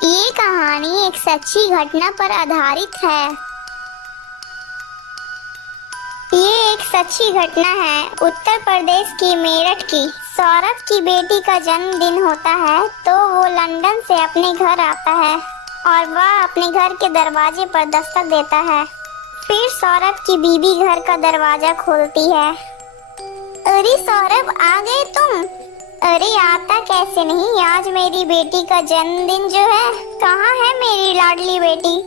ये कहानी एक सच्ची घटना पर आधारित है। ये एक सच्ची घटना है उत्तर प्रदेश की मेरठ की। सौरभ की बेटी का जन्मदिन होता है तो वो लंदन से अपने घर आता है और वह अपने घर के दरवाजे पर दस्तक देता है। फिर सौरभ की बीबी घर का दरवाजा खोलती है। अरे सौरभ, आ गए तुम? अरे आता कैसे नहीं, आज मेरी बेटी का जन्मदिन जो है। कहाँ है मेरी लाडली बेटी?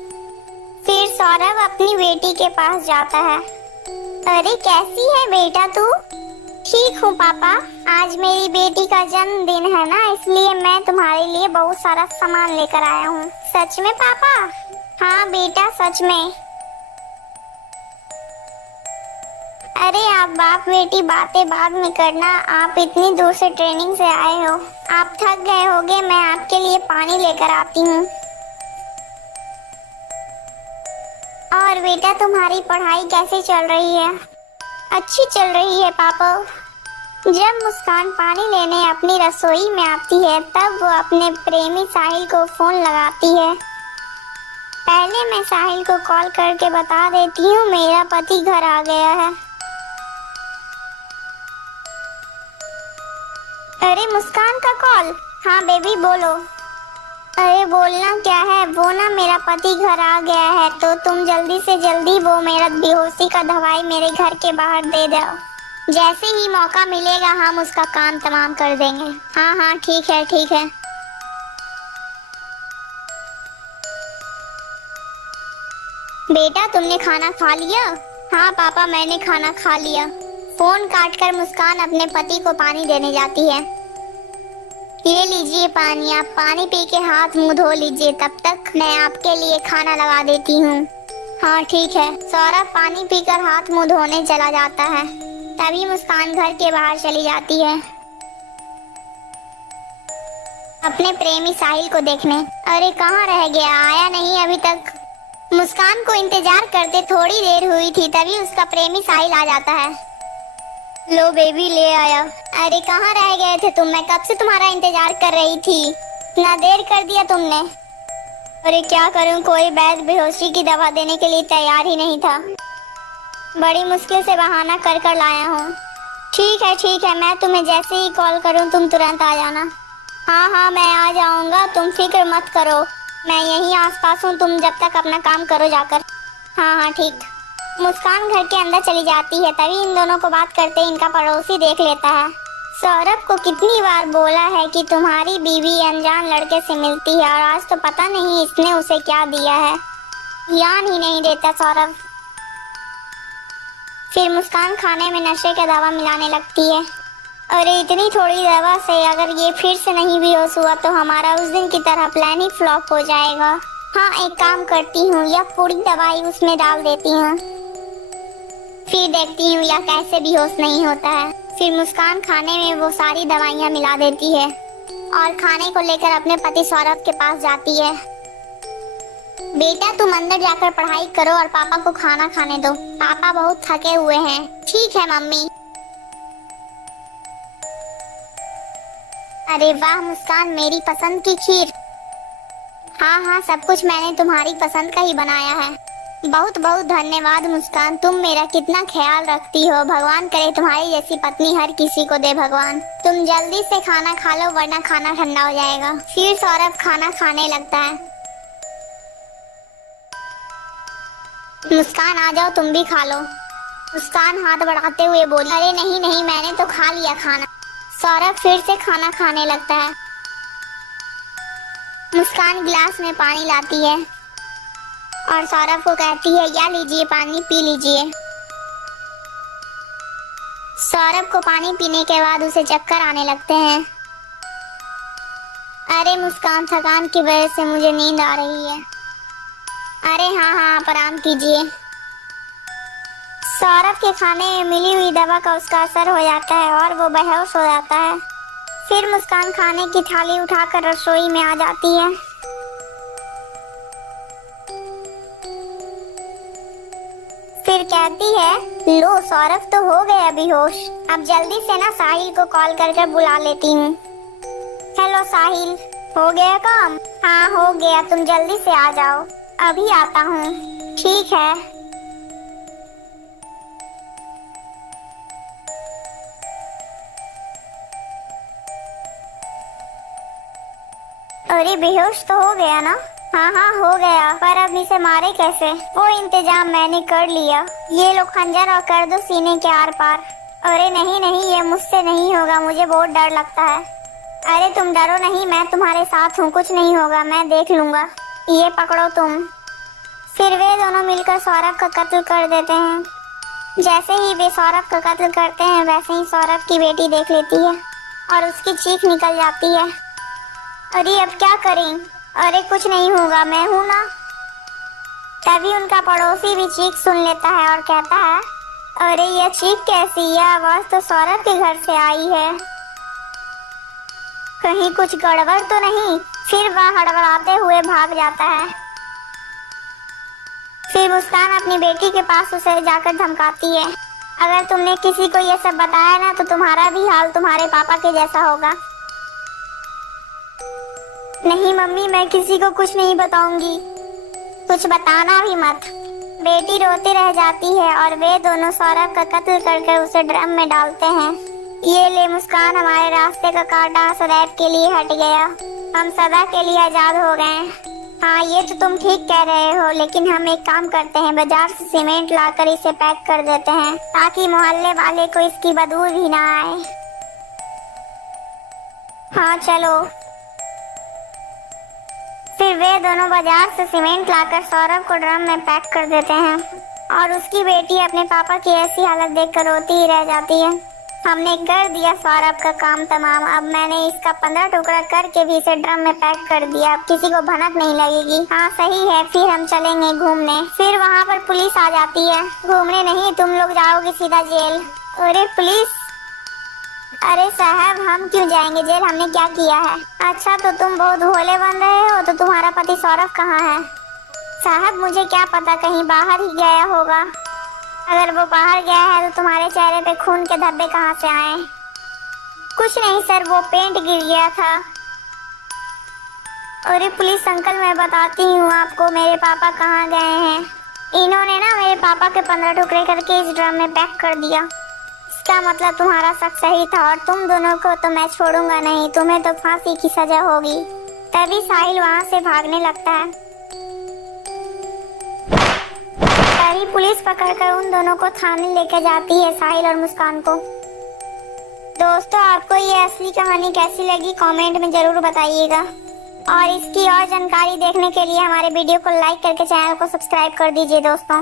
फिर सौरभ अपनी बेटी के पास जाता है। अरे कैसी है बेटा तू? ठीक हूँ पापा, आज मेरी बेटी का जन्मदिन है ना, इसलिए मैं तुम्हारे लिए बहुत सारा सामान लेकर आया हूँ। सच में पापा? हाँ बेटा, सच में। अरे आप बाप बेटी बातें बाद में करना, आप इतनी दूर से ट्रेनिंग से आए हो, आप थक गए होगे, मैं आपके लिए पानी लेकर आती हूँ। और बेटा तुम्हारी पढ़ाई कैसे चल रही है? अच्छी चल रही है पापा। जब मुस्कान पानी लेने अपनी रसोई में आती है तब वो अपने प्रेमी साहिल को फोन लगाती है। पहले मैं साहिल को कॉल करके बता देती हूँ मेरा पति घर आ गया है। अरे मुस्कान का कॉल। हाँ बेबी बोलो। अरे बोलना क्या है, वो ना मेरा पति घर आ गया है तो तुम जल्दी से जल्दी वो मेरा बेहोशी का दवाई मेरे घर के बाहर दे दो। जैसे ही मौका मिलेगा हम उसका काम तमाम कर देंगे। हाँ हाँ ठीक है ठीक है। बेटा तुमने खाना खा लिया? हाँ पापा मैंने खाना खा लिया। फोन काटकर मुस्कान अपने पति को पानी देने जाती है। ये लीजिए पानी, आप पानी पी के हाथ मुंह धो लीजिए, तब तक मैं आपके लिए खाना लगा देती हूँ। हाँ ठीक है। सौरभ पानी पीकर हाथ मुंह धोने चला जाता है। तभी मुस्कान घर के बाहर चली जाती है अपने प्रेमी साहिल को देखने। अरे कहाँ रह गया, आया नहीं अभी तक। मुस्कान को इंतजार करते थोड़ी देर हुई थी तभी उसका प्रेमी साहिल आ जाता है। लो बेबी ले आया। अरे कहाँ रह गए थे तुम, मैं कब से तुम्हारा इंतजार कर रही थी, इतना देर कर दिया तुमने। अरे क्या करूँ, कोई वैद्य बेहोशी की दवा देने के लिए तैयार ही नहीं था, बड़ी मुश्किल से बहाना कर कर लाया हूँ। ठीक है, मैं तुम्हें जैसे ही कॉल करूँ तुम तुरंत आ जाना। हाँ हाँ मैं आ जाऊँगा, तुम फिक्र मत करो, मैं यहीं आसपास हूँ, तुम जब तक अपना काम करो जाकर। हाँ हाँ ठीक। मुस्कान घर के अंदर चली जाती है तभी इन दोनों को बात करते इनका पड़ोसी देख लेता है। सौरभ को कितनी बार बोला है कि तुम्हारी बीवी अनजान लड़के से मिलती है और आज तो पता नहीं इसने उसे क्या दिया है, ध्यान ही नहीं देता सौरभ। फिर मुस्कान खाने में नशे का दवा मिलाने लगती है। अरे इतनी थोड़ी दवा से अगर ये फिर से नहीं बेहोश हुआ तो हमारा उस दिन की तरह प्लान ही फ्लॉप हो जाएगा। हाँ एक काम करती हूँ, यह पूरी दवाई उसमें डाल देती हूँ, फिर देखती हूँ या कैसे बेहोश नहीं होता है। फिर मुस्कान खाने में वो सारी दवाइयाँ मिला देती है और खाने को लेकर अपने पति सौरभ के पास जाती है। बेटा तुम अंदर जाकर पढ़ाई करो और पापा को खाना खाने दो, पापा बहुत थके हुए हैं। ठीक है मम्मी। अरे वाह मुस्कान, मेरी पसंद की खीर। हाँ हाँ सब कुछ मैंने तुम्हारी पसंद का ही बनाया है। बहुत बहुत धन्यवाद मुस्कान, तुम मेरा कितना ख्याल रखती हो, भगवान करे तुम्हारी जैसी पत्नी हर किसी को दे भगवान। तुम जल्दी से खाना खा लो वरना खाना ठंडा हो जाएगा। फिर सौरभ खाना खाने लगता है। मुस्कान आ जाओ तुम भी खा लो। मुस्कान हाथ बढ़ाते हुए बोली। अरे नहीं नहीं मैंने तो खा लिया खाना। सौरभ फिर से खाना खाने लगता है। मुस्कान गिलास में पानी लाती है और सौरभ को कहती है या लीजिए पानी पी लीजिए। सौरभ को पानी पीने के बाद उसे चक्कर आने लगते हैं। अरे मुस्कान थकान की वजह से मुझे नींद आ रही है। अरे हाँ हाँ आप आराम कीजिए। सौरभ के खाने में मिली हुई दवा का उसका असर हो जाता है और वो बेहोश हो जाता है। फिर मुस्कान खाने की थाली उठाकर रसोई में आ जाती है। फिर कहती है लो सौरभ तो हो गया बेहोश, अब जल्दी से ना साहिल को कॉल करके बुला लेती हूँ। हेलो साहिल। हो गया काम? हाँ हो गया, तुम जल्दी से आ जाओ। अभी आता हूँ। ठीक है। अरे बेहोश तो हो गया ना? हाँ हाँ हो गया, पर अब इसे मारे कैसे? वो इंतजाम मैंने कर लिया। ये लो खंजर और कर दो सीने के आर पार। अरे नहीं नहीं, ये मुझसे नहीं होगा, मुझे बहुत डर लगता है। अरे तुम डरो नहीं, मैं तुम्हारे साथ हूँ, कुछ नहीं होगा, मैं देख लूंगा। ये पकड़ो तुम। फिर वे दोनों मिलकर सौरभ का कत्ल कर देते हैं। जैसे ही वे सौरभ का कत्ल करते हैं वैसे ही सौरभ की बेटी देख लेती है और उसकी चीख निकल जाती है। अरे अब क्या करें? अरे कुछ नहीं होगा, मैं हूं ना। तभी उनका पड़ोसी भी चीख सुन लेता है और कहता है, अरे यह चीख कैसी? यह आवाज तो सौरभ के घर से आई है, कहीं कुछ गड़बड़ तो नहीं? फिर वह हड़बड़ाते हुए भाग जाता है। फिर मुस्कान अपनी बेटी के पास उसे जाकर धमकाती है, अगर तुमने किसी को यह सब बताया ना तो तुम्हारा भी हाल तुम्हारे पापा के जैसा होगा। नहीं मम्मी, मैं किसी को कुछ नहीं बताऊंगी। कुछ बताना भी मत। बेटी रोती रह जाती है और वे दोनों सौरभ का कत्ल करके उसे ड्रम में डालते हैं। ये ले मुस्कान, हमारे रास्ते का कांटा सदैव के लिए हट गया, हम सदा के लिए आजाद हो गए। हाँ ये तो तुम ठीक कह रहे हो, लेकिन हम एक काम करते हैं, बाजार से सीमेंट लाकर इसे पैक कर देते हैं ताकि मोहल्ले वाले को इसकी बदबू भी ना आए। हाँ चलो। फिर वे दोनों बाजार से सीमेंट लाकर सौरभ को ड्रम में पैक कर देते हैं और उसकी बेटी अपने पापा की ऐसी हालत देखकर रोती ही रह जाती है। हमने कर दिया सौरभ का काम तमाम, अब मैंने इसका 15 टुकड़ा करके भी इसे ड्रम में पैक कर दिया, अब किसी को भनक नहीं लगेगी। हाँ सही है, फिर हम चलेंगे घूमने। फिर वहाँ पर पुलिस आ जाती है। घूमने नहीं, तुम लोग जाओगे सीधा जेल। अरे पुलिस? अरे साहब हम क्यों जाएंगे जेल, हमने क्या किया है? अच्छा तो तुम बहुत भोले बन रहे हो, तो तुम्हारा पति सौरभ कहाँ है? साहब मुझे क्या पता, कहीं बाहर ही गया होगा। अगर वो बाहर गया है तो तुम्हारे चेहरे पे खून के धब्बे कहाँ से आए? कुछ नहीं सर, वो पेंट गिर गया था। अरे पुलिस अंकल मैं बताती हूँ आपको मेरे पापा कहाँ गए हैं। इन्होंने ना मेरे पापा के 15 टुकड़े करके इस ड्रम में पैक कर दिया। इसका मतलब तुम्हारा शक सही था और तुम दोनों को तो मैं छोड़ूंगा नहीं, तुम्हें तो फांसी की सजा होगी। तभी साहिल वहाँ से भागने लगता है। तभी पुलिस पकड़कर उन दोनों को थाने लेकर जाती है, साहिल और मुस्कान को। दोस्तों आपको ये असली कहानी कैसी लगी कमेंट में जरूर बताइएगा और इसकी और जानकारी देखने के लिए हमारे वीडियो को लाइक करके चैनल को सब्सक्राइब कर दीजिए दोस्तों।